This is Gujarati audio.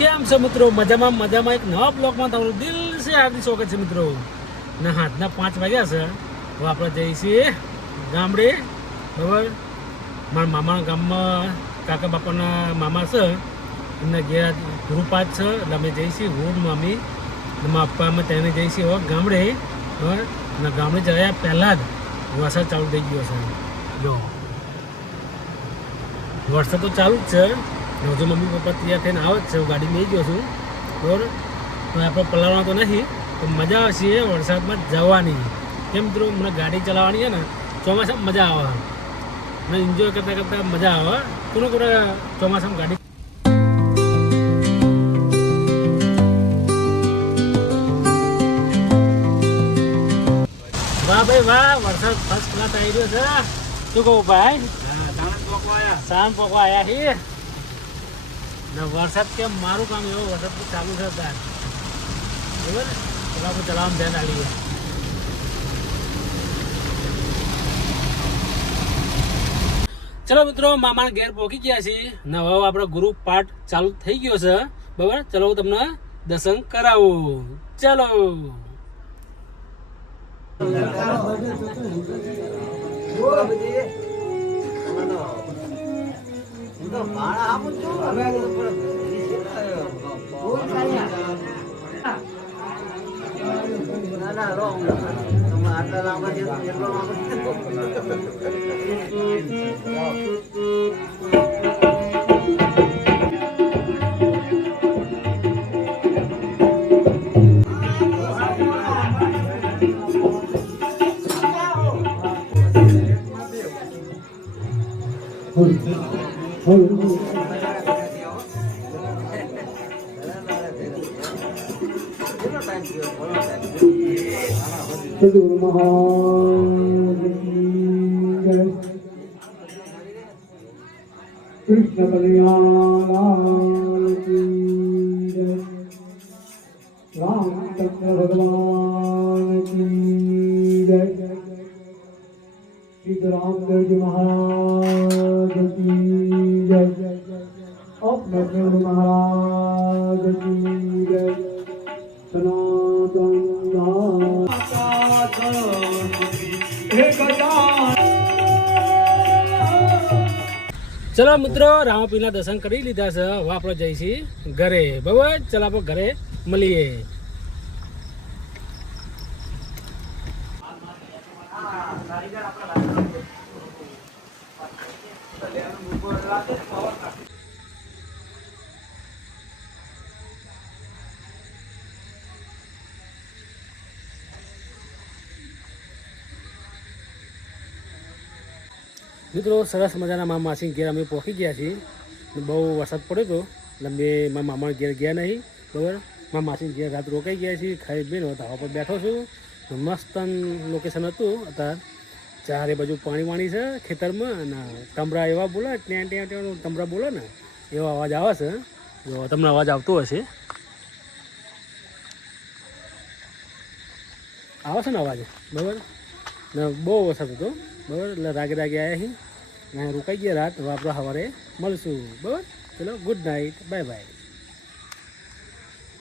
કેમ છો મિત્રો? મજામાં મજામાં. એક નવા બ્લોગમાં તમારું દિલ છે હાર્દિક સ્વાગત છે મિત્રો. ના હાથના 5 વાગ્યા છે. હવે આપણે જઈએ છીએ ગામડે. બરાબર, મારા મામાના ગામમાં કાકા બાપાના મામા છે, એમના ઘેર ગુરુપાત છે, એટલે અમે જઈએ છીએ. હું મમ્મી મારા પપ્પા અમે તેને જઈએ છીએ હવે ગામડે. બરાબર, અને ગામડે જયા પહેલાં જ વરસાદ ચાલુ થઈ ગયો છે. જો વરસાદ તો ચાલુ જ છે. હજુ મમ્મી પપ્પા તૈયાર થઈને આવે જ છે. હું ગાડી લઈ ગયો છું. બરાબર, તો આપણે પલાળવા તો નથી, તો મજા આવશે વરસાદમાં જવાની. કેમ મિત્રો, મને ગાડી ચલાવવાની છે ને ચોમાસામાં મજા આવે, મને એન્જોય કરતાં કરતાં મજા આવે. કોને કોને ચોમાસામાં ગાડી. વાહ ભાઈ વાહ, વરસાદ ફર્સ્ટ ક્લાસ આવી રહ્યો છે. શું કહું ભાઈ? સાંજ પોકવા આવ્યા છીએ. વરસાદ કેમ મારું કામ એવો વરસાદ તો ચાલુ છે તાર. બરાબર, પેલા આપણે ચલાવવાનું ધ્યાન આવીએ. ચલો મિત્રો, મામાના ઘેર પહોંચી ગયા છીએ ને હવે આપણો ગ્રુપ પાઠ ચાલુ થઈ ગયો છે. બરાબર, ચલો હું તમને દર્શન કરાવું. ચલો કૃષ્ણ કલ્યાણ રામચંદ્ર ભગવાન કી જય. સિદ્ધરામદેવજી મહારાજ કી જય. અપનદેવ મહારાજ કી જય. સનાતન ચલો મિત્રો, રામાપીરના દર્શન કરી લીધા છે. હવે આપણે જઈશું ઘરે. બરાબર, ચલો આપણે ઘરે મળીએ. મિત્રો, સરસ મજાના મામા માસી ઘેર અમે પહોંચી ગયા છીએ. બહુ વરસાદ પડ્યો હતો એટલે અમે મારા મામાના ઘેર ગયા નહીં. બરાબર, મારા માસીના ઘેર રાત રોકાઈ ગયા છીએ. ખાઈ પીને ધાબા પર બેઠો છું. મસ્ત લોકેશન હતું. અત્યારે ચારે બાજુ પાણી વાણી છે ખેતરમાં, અને તમરા એવા બોલે ત્યાં ત્યાં ત્યાં તમરા બોલે ને એવો અવાજ આવે છે. જો તમને અવાજ આવતો હશે, આવે છે ને અવાજ? બરાબર, ને બહુ વરસાદ હતો. બરાબર, એટલે રાગે રાગે આવ્યા છીએ, રોકાઈ ગયા રાત. હવે આપણે સવારે મળશું. બરાબર, ચલો ગુડ નાઇટ, બાય બાય.